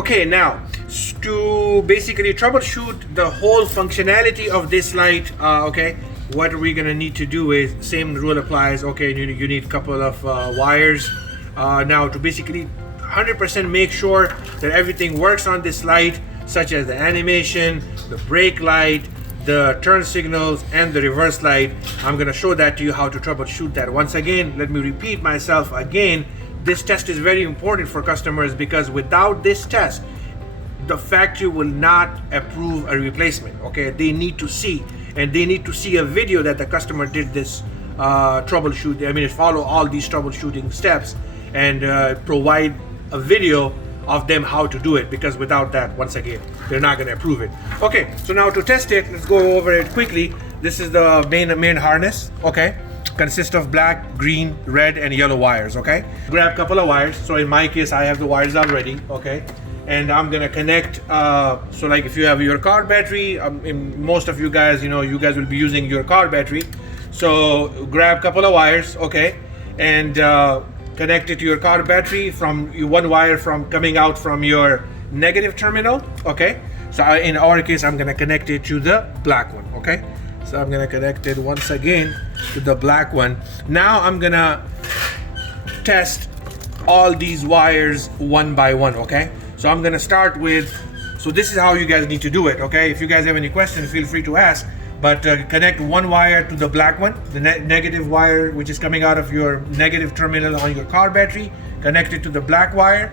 Okay, now to basically troubleshoot the whole functionality of this light, okay, what we're gonna need to do is same rule applies. Okay, you need a couple of wires now to basically 100% make sure that everything works on this light, such as the animation, the brake light, the turn signals, and the reverse light. I'm gonna show that to you how to troubleshoot that. Once again, let me repeat myself again. This test is very important for customers because without this test, the factory will not approve a replacement. Okay, they need to see, and they need to see a video that the customer did this troubleshoot. I mean, follow all these troubleshooting steps and provide a video of them how to do it, because without that, once again, they're not going to approve it. Okay, so now to test it, let's go over it quickly. This is the main harness. Okay, consists of black, green, red, and yellow wires. Okay, grab a couple of wires. So in my case, I have the wires already. Okay, and I'm gonna connect. So like if you have your car battery, most of you guys, you guys will be using your car battery. So grab a couple of wires. Okay, and connect it to your car battery from one wire coming out from your negative terminal. Okay, so in our case, I'm gonna connect it to the black one. Okay, so I'm gonna connect it once again to the black one. Now I'm gonna test all these wires one by one. Okay, so I'm gonna start with, so this is how you guys need to do it. Okay, if you guys have any questions, feel free to ask. But connect one wire to the black one, the negative wire which is coming out of your negative terminal on your car battery, connect it to the black wire.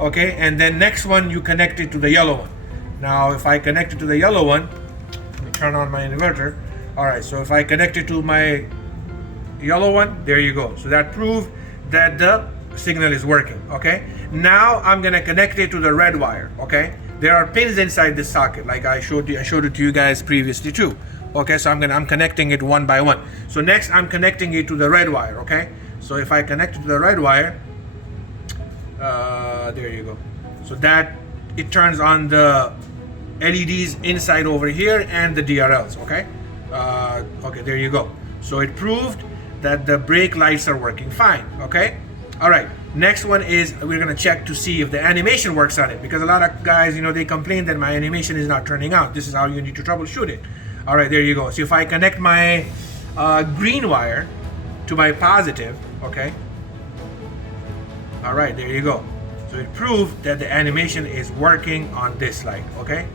Okay, and then next one you connect it to the yellow one. Now if I connect it to the yellow one, let me turn on my inverter. All right, so if I connect it to my yellow one, there you go. So that proved that the signal is working. Okay, now I'm gonna connect it to the red wire. Okay, there are pins inside this socket, like I showed it to you guys previously too. Okay, so I'm connecting it one by one. So next I'm connecting it to the red wire. Okay, so if I connect it to the red wire, there you go. So that it turns on the LEDs inside over here and the DRLs. Okay, okay, there you go. So it proved that the brake lights are working fine. Okay, all right. Next one is we're gonna check to see if the animation works on it, because a lot of guys, they complain that my animation is not turning out. This is how you need to troubleshoot it. All right, there you go. So if I connect my green wire to my positive, okay. All right, there you go. So it proved that the animation is working on this light. Okay.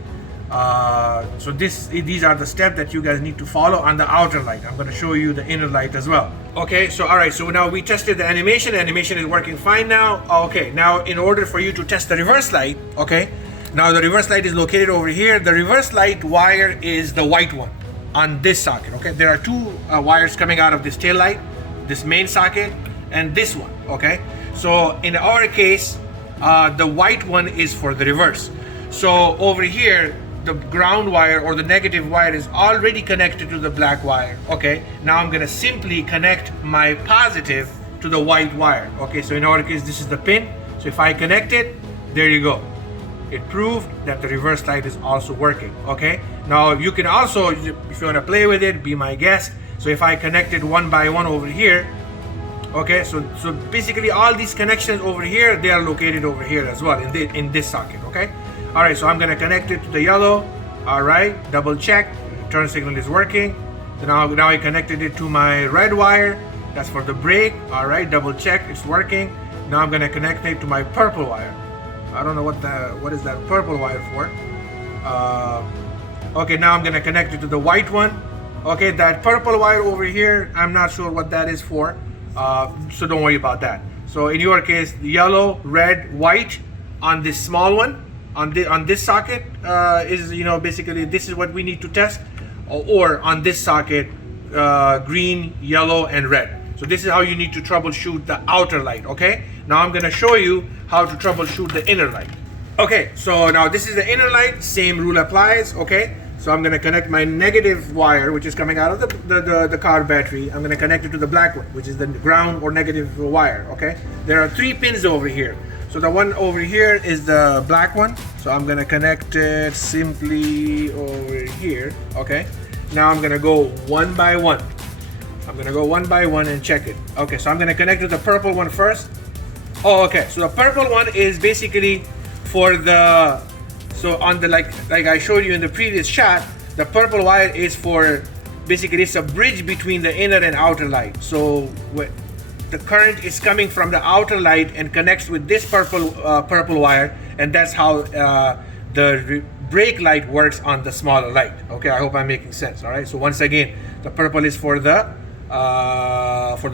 So these are the steps that you guys need to follow on the outer light. I'm going to show you the inner light as well. Okay, so all right, so now we tested the animation. The animation is working fine now. Okay, now in order for you to test the reverse light, okay, now the reverse light is located over here. The reverse light wire is the white one on this socket. Okay, there are two wires coming out of this tail light, this main socket, and this one. Okay, so in our case, the white one is for the reverse. So over here, the ground wire or the negative wire is already connected to the black wire. Okay, now I'm gonna simply connect my positive to the white wire. Okay, so in our case, this is the pin. So if I connect it, there you go. It proved that the reverse light is also working. Okay, now you can also, if you want to play with it, be my guest. So if I connect it one by one over here, okay, so basically all these connections over here, they are located over here as well in this socket. Okay, all right, so I'm gonna connect it to the yellow. All right, double check, turn signal is working. So now I connected it to my red wire, that's for the brake. All right, double check, it's working. Now I'm gonna connect it to my purple wire. I don't know what is that purple wire for. Okay, now I'm gonna connect it to the white one. Okay, that purple wire over here, I'm not sure what that is for, so don't worry about that. So in your case, yellow, red, white on this small one, on this socket is, basically this is what we need to test, or on this socket, green, yellow, and red. So this is how you need to troubleshoot the outer light. Okay, now I'm gonna show you how to troubleshoot the inner light. Okay, so now this is the inner light, same rule applies. Okay, so I'm gonna connect my negative wire, which is coming out of the car battery. I'm gonna connect it to the black one, which is the ground or negative wire. Okay, there are 3 pins over here. So the one over here is the black one. So I'm gonna connect it simply over here. Okay, now I'm gonna go one by one. I'm gonna go one by one and check it. Okay, so I'm gonna connect to the purple one first. Oh, okay, so the purple one is basically for the, so on the, like I showed you in the previous shot, the purple wire is for, basically it's a bridge between the inner and outer light. So the current is coming from the outer light and connects with this purple wire, and that's how the brake light works on the smaller light. Okay, I hope I'm making sense. All right, so once again, the purple is for the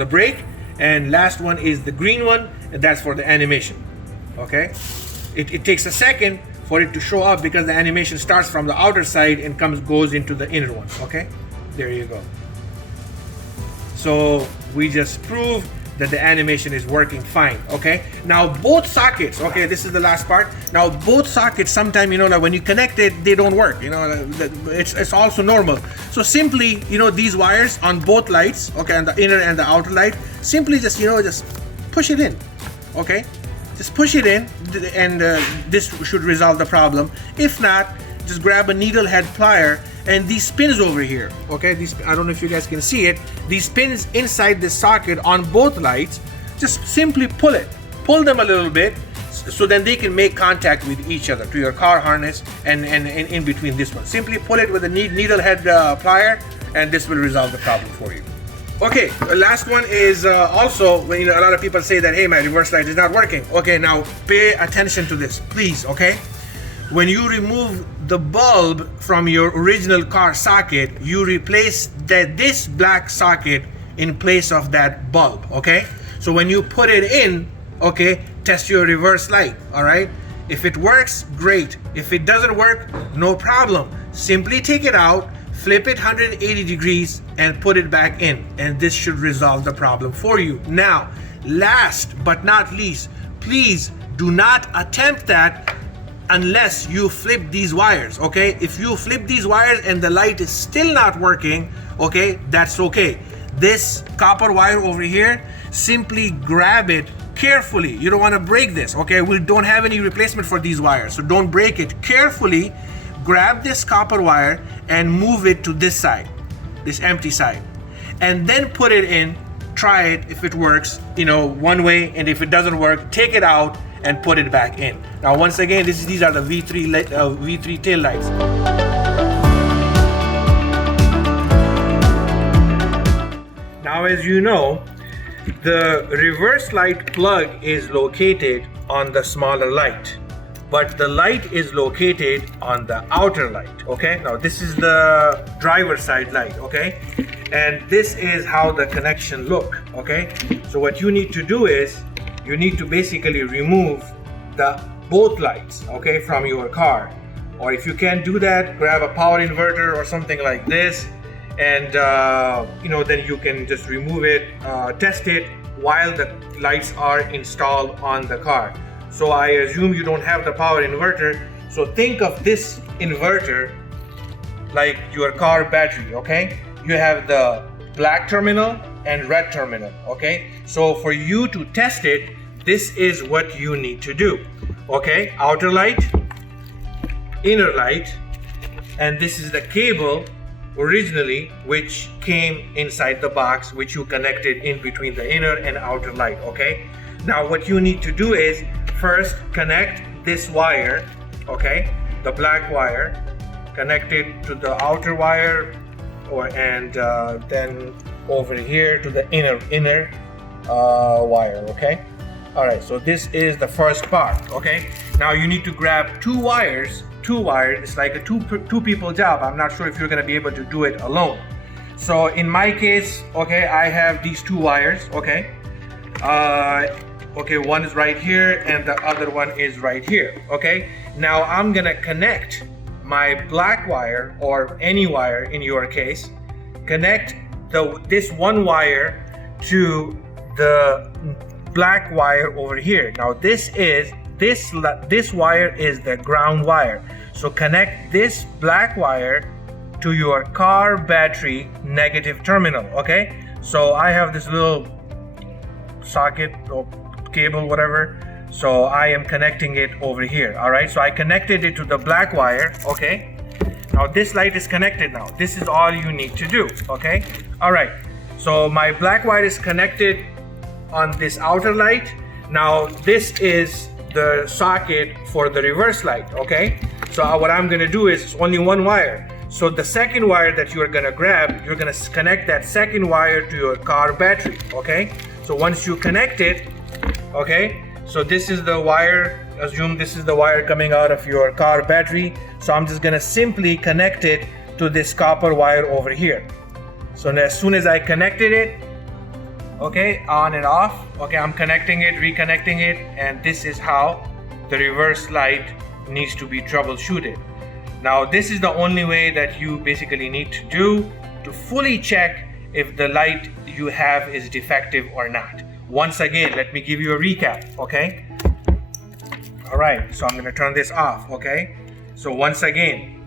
brake, and last one is the green one, and that's for the animation. Okay, it takes a second for it to show up because the animation starts from the outer side and goes into the inner one. Okay, there you go. So we just proved that the animation is working fine. Okay, now both sockets, okay, this is the last part. Now both sockets, sometimes, you know, like when you connect it, they don't work, you know, it's also normal. So simply, you know, these wires on both lights, okay, and the inner and the outer light, simply just, you know, just push it in. Okay, just push it in, and this should resolve the problem. If not, just grab a needle head plier, and these pins over here, okay, these, I don't know if you guys can see it, these pins inside this socket on both lights, just simply pull them a little bit, so then they can make contact with each other to your car harness, and in between this one. Simply pull it with a needle head plier, and this will resolve the problem for you. Okay, the last one is also, when, you know, a lot of people say that, hey, my reverse light is not working. Okay, now pay attention to this, please, okay? When you remove the bulb from your original car socket, you replace this black socket in place of that bulb, okay? So when you put it in, okay, test your reverse light, all right? If it works, great. If it doesn't work, no problem. Simply take it out, flip it 180 degrees, and put it back in, and this should resolve the problem for you. Now, last but not least, please do not attempt that unless you flip these wires, okay? If you flip these wires and the light is still not working, okay, that's okay. This copper wire over here, simply grab it carefully. You don't want to break this, okay? We don't have any replacement for these wires, so don't break it. Carefully grab this copper wire and move it to this side, this empty side, and then put it in. Try it. If it works, you know, one way, and if it doesn't work, take it out and put it back in. Now, once again, these are the V3 tail lights. Now, as you know, the reverse light plug is located on the smaller light, but the light is located on the outer light. Okay, now this is the driver side light, okay, and this is how the connection look. Okay, so what you need to do is you need to basically remove both lights, okay, from your car. Or if you can't do that, grab a power inverter or something like this, and you know, then you can just remove it, test it while the lights are installed on the car. So I assume you don't have the power inverter, so think of this inverter like your car battery, okay? You have the black terminal and red terminal, okay? So for you to test it, this is what you need to do, okay? Outer light, inner light, and this is the cable originally which came inside the box, which you connected in between the inner and outer light, okay? Now what you need to do is first connect this wire, okay? The black wire, connect it to the outer wire, and then over here to the inner wire, okay? All right, so this is the first part, okay? Now you need to grab two wires. It's like a two people job. I'm not sure if you're gonna be able to do it alone. So in my case, okay, I have these two wires, okay? Okay, one is right here and the other one is right here, okay? Now I'm gonna connect my black wire, or any wire in your case, connect this one wire to the black wire over here. Now this wire is the ground wire. So connect this black wire to your car battery negative terminal, okay? So I have this little socket or cable, whatever. So I am connecting it over here, all right? So I connected it to the black wire, okay? Now this light is connected now. This is all you need to do, okay? All right, so my black wire is connected on this outer light. Now this is the socket for the reverse light, okay? So what I'm gonna do is it's only one wire. So the second wire that you're gonna grab, you're gonna connect that second wire to your car battery, okay? So once you connect it, okay, so this is the wire, assume this is the wire coming out of your car battery. So I'm just gonna simply connect it to this copper wire over here. So as soon as I connected it, okay, on and off, okay, I'm connecting it, reconnecting it, and this is how the reverse light needs to be troubleshooted. Now this is the only way that you basically need to do to fully check if the light you have is defective or not. Once again, let me give you a recap, okay? All right, so I'm gonna turn this off, okay? So once again,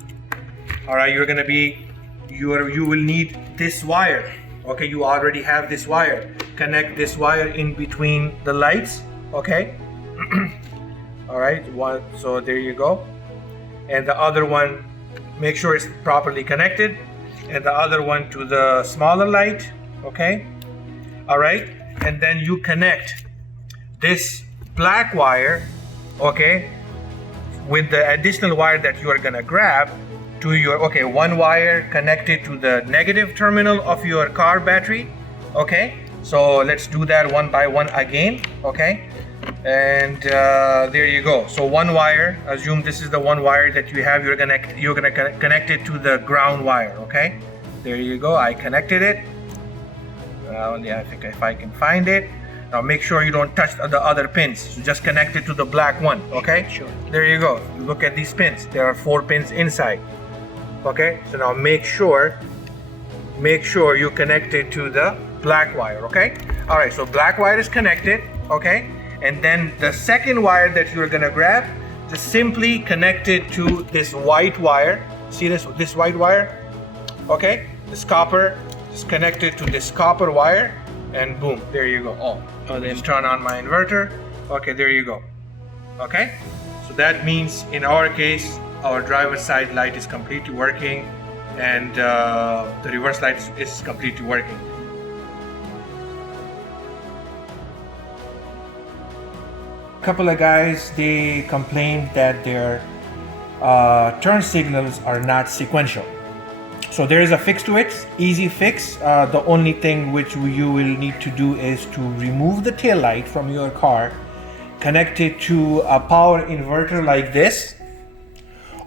all right, you will need this wire, okay? You already have this wire. Connect this wire in between the lights, okay? All right, so there you go. And the other one, make sure it's properly connected, and the other one to the smaller light, okay? All right, and then you connect this black wire, okay, with the additional wire that you are gonna grab to your, okay, one wire connected to the negative terminal of your car battery, okay? So let's do that one by one again, okay? And there you go. So one wire, assume this is the one wire that you have, you're gonna connect it to the ground wire, okay? There you go, I connected it. Yeah, I think if I can find it. Now make sure you don't touch the other pins. So just connect it to the black one, okay? Sure. There you go. You look at these pins. There are 4 pins inside. Okay, so now make sure you connect it to the black wire, okay? All right, so black wire is connected, okay? And then the second wire that you're gonna grab, just simply connect it to this white wire. See this white wire? Okay, this copper, just connect it to this copper wire, and boom, there you go. Oh, then turn on my inverter. Okay, there you go. Okay, so that means in our case, our driver's side light is completely working, and the reverse light is completely working. A couple of guys, they complained that their turn signals are not sequential. So there is a fix to it, easy fix. The only thing which you will need to do is to remove the tail light from your car, connect it to a power inverter like this,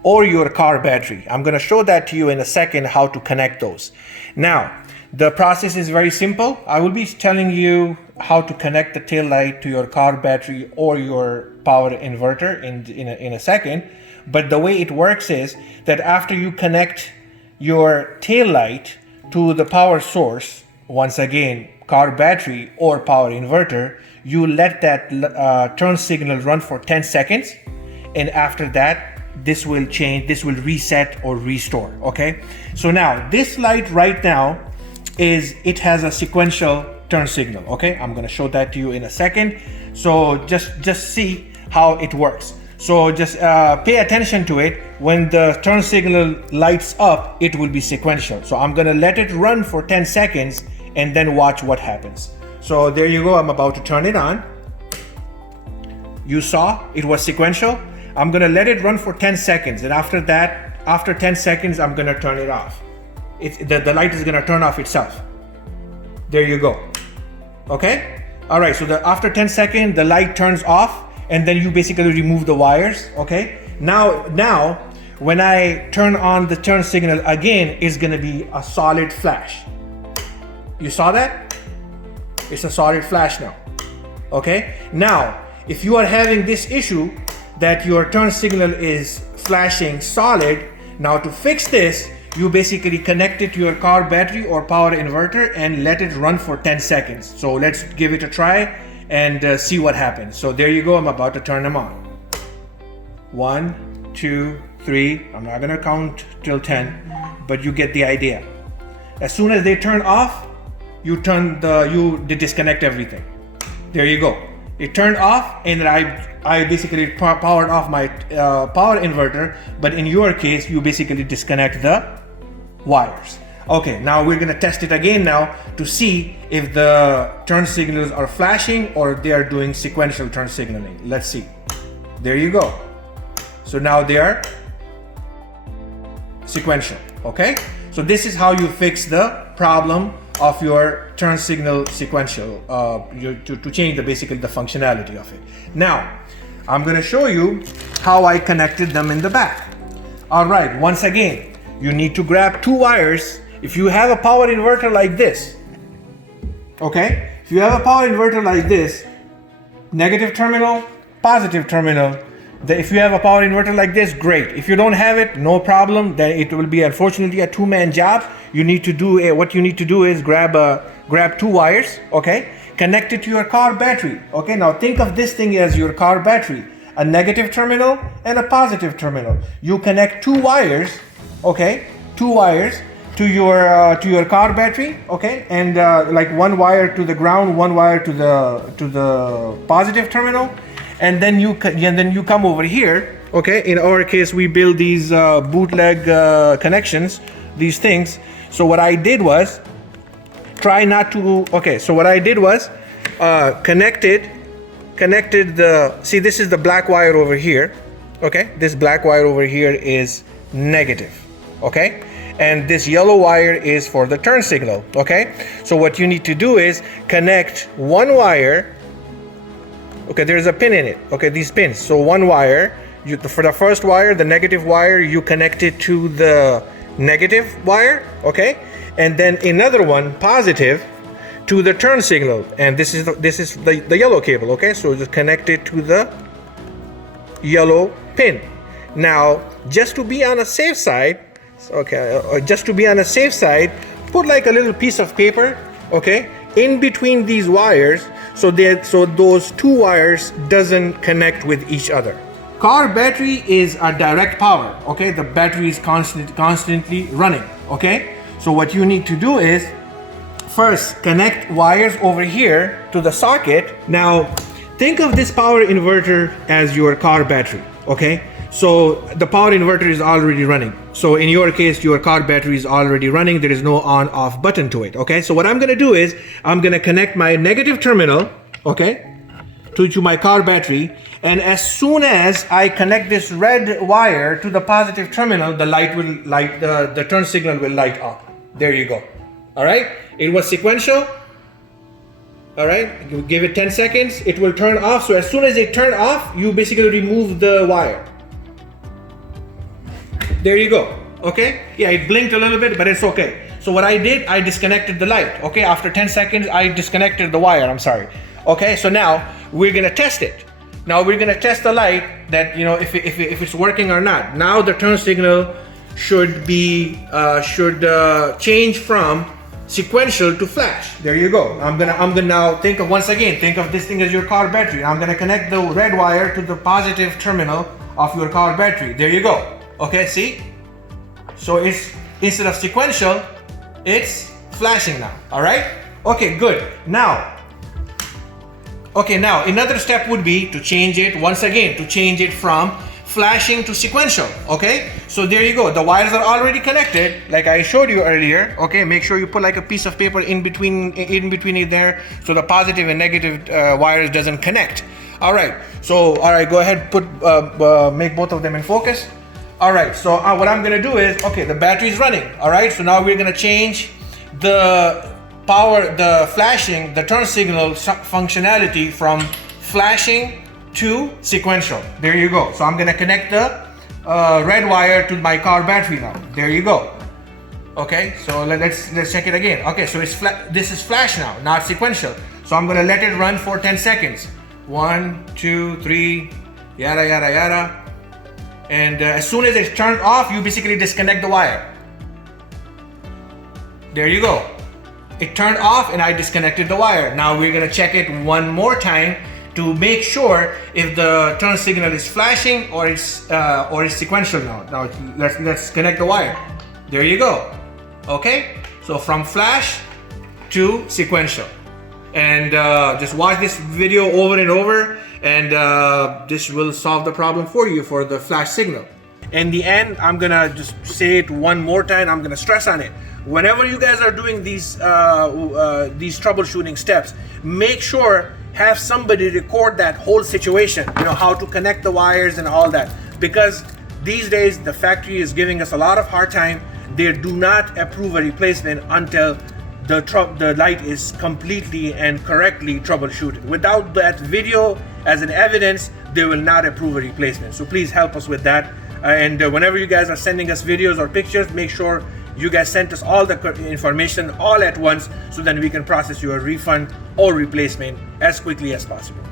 or your car battery. I'm going to show that to you in a second how to connect those. Now, the process is very simple. I will be telling you how to connect the tail light to your car battery or your power inverter in a second. But the way it works is that after you connect your tail light to the power source, once again, car battery or power inverter, you let that turn signal run for 10 seconds. And after that, this will change, this will reset or restore, okay? So now, this light right now it has a sequential turn signal, okay? I'm gonna show that to you in a second. So just see how it works. So just pay attention to it. When the turn signal lights up, it will be sequential. So I'm gonna let it run for 10 seconds and then watch what happens. So there you go, I'm about to turn it on. You saw it was sequential. I'm gonna let it run for 10 seconds, and after that, after 10 seconds, I'm gonna turn it off. The light is gonna turn off itself. There you go. Okay? All right, so after 10 seconds, the light turns off, and then you basically remove the wires, okay? Now, when I turn on the turn signal again, it's gonna be a solid flash. You saw that? It's a solid flash now, okay? Now, if you are having this issue, that your turn signal is flashing solid, now to fix this, you basically connect it to your car battery or power inverter and let it run for 10 seconds. So let's give it a try and see what happens. So there you go, I'm about to turn them on. 1, 2, 3, I'm not gonna count till 10, but you get the idea. As soon as they turn off, you disconnect everything. There you go. It turned off, and I basically powered off my power inverter, but in your case, you basically disconnect the wires. Okay, now we're gonna test it again now to see if the turn signals are flashing or they are doing sequential turn signaling. Let's see. There you go. So now they are sequential, okay? So this is how you fix the problem of your turn signal sequential, to change basically the functionality of it. Now, I'm gonna show you how I connected them in the back. All right, once again, you need to grab two wires. If you have a power inverter like this, okay? If you have a power inverter like this, negative terminal, positive terminal. If you have a power inverter like this, great. If you don't have it, no problem. Then it will be unfortunately a two-man job. You need to do what you need to do is grab two wires, okay? Connect it to your car battery, okay? Now think of this thing as your car battery, a negative terminal and a positive terminal. You connect two wires, okay? Two wires to your car battery, okay? And like one wire to the ground, one wire to the positive terminal. And then you come over here, okay? In our case, we build these bootleg connections, these things. So what I did was connected see, this is the black wire over here, okay? This black wire over here is negative, okay? And this yellow wire is for the turn signal, okay? So what you need to do is connect one wire. Okay, there's a pin in it. Okay, these pins. So one wire, for the first wire, the negative wire, you connect it to the negative wire, okay? And then another one, positive, to the turn signal. And this is the yellow cable, okay? So just connect it to the yellow pin. Now, just to be on a safe side, okay, put like a little piece of paper, okay, in between these wires, so those two wires doesn't connect with each other. Car battery is a direct power, okay? The battery is constantly running, okay? So what you need to do is first connect wires over here to the socket. Now think of this power inverter as your car battery, okay? So the power inverter is already running. So in your case, your car battery is already running. There is no on off button to it, okay? So what I'm gonna do is I'm gonna connect my negative terminal, okay, to my car battery. And as soon as I connect this red wire to the positive terminal, the turn signal will light up. There you go. All right, it was sequential. All right, you give it 10 seconds, it will turn off. So as soon as it turn off, you basically remove the wire. There you go, okay? Yeah, it blinked a little bit, but it's okay. So what I did, I disconnected the light, okay? After 10 seconds, I disconnected the wire, I'm sorry. Okay, so now we're gonna test it. Now we're gonna test the light that, you know, if it's working or not. Now the turn signal should change from sequential to flash. There you go. I'm gonna now think of this thing as your car battery. I'm gonna connect the red wire to the positive terminal of your car battery. There you go. Okay, see? So it's, instead of sequential, it's flashing now, all right? Okay, good. Now another step would be to change it from flashing to sequential, okay? So there you go. The wires are already connected, like I showed you earlier, okay? Make sure you put like a piece of paper in between it there, so the positive and negative wires doesn't connect. All right, so, all right, go ahead, make both of them in focus. All right, so what I'm gonna do is, okay, the battery is running, all right? So now we're gonna change the power, the flashing, the turn signal functionality from flashing to sequential. There you go. So I'm gonna connect the red wire to my car battery now. There you go. Okay, so let's check it again. Okay, so this is flash now, not sequential. So I'm gonna let it run for 10 seconds. 1, 2, 3, yada, yada, yada. And as soon as it's turned off, you basically disconnect the wire. There you go. It turned off and I disconnected the wire. Now we're gonna check it one more time to make sure if the turn signal is flashing or it's sequential now. Now let's connect the wire. There you go. Okay, so from flash to sequential. And just watch this video over and over, and this will solve the problem for you for the flash signal. In the end, I'm gonna just say it one more time. I'm gonna stress on it. Whenever you guys are doing these troubleshooting steps, make sure have somebody record that whole situation, you know, how to connect the wires and all that, because these days the factory is giving us a lot of hard time. They do not approve a replacement until the light is completely and correctly troubleshooted. Without that video as an evidence, they will not approve a replacement. So please help us with that. And whenever you guys are sending us videos or pictures, make sure you guys send us all the information all at once, so then we can process your refund or replacement as quickly as possible.